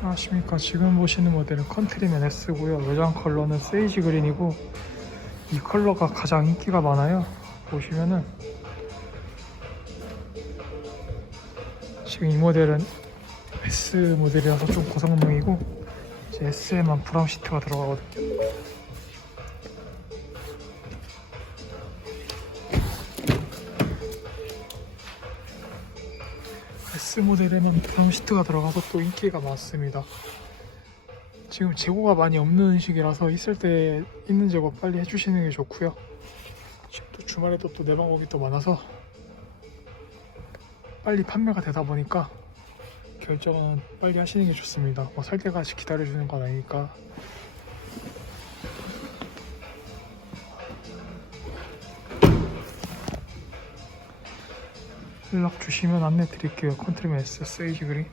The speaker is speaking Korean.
안녕하십니까. 지금 보시는 모델은 컨트리맨 S고요. 외장 컬러는 세이지 그린이고 이 컬러가 가장 인기가 많아요. 보시면은 지금 이 모델은 S 모델이라서 좀 고성능이고 이제 S에만 브라운 시트가 들어가거든요 S 모델에만 브라운 시트가 들어가서 또 인기가 많습니다. 지금 재고가 많이 없는 시기라서 있을 때 있는 재고 빨리 해주시는 게 좋고요. 지금 또 주말에도 또 내방곡이 또 많아서 빨리 판매가 되다 보니까 결정은 빨리 하시는 게 좋습니다. 뭐 살 때까지 기다려주는 건 아니니까. 연락 주시면 안내 드릴게요. 컨트리맨 SS 세이지 그린.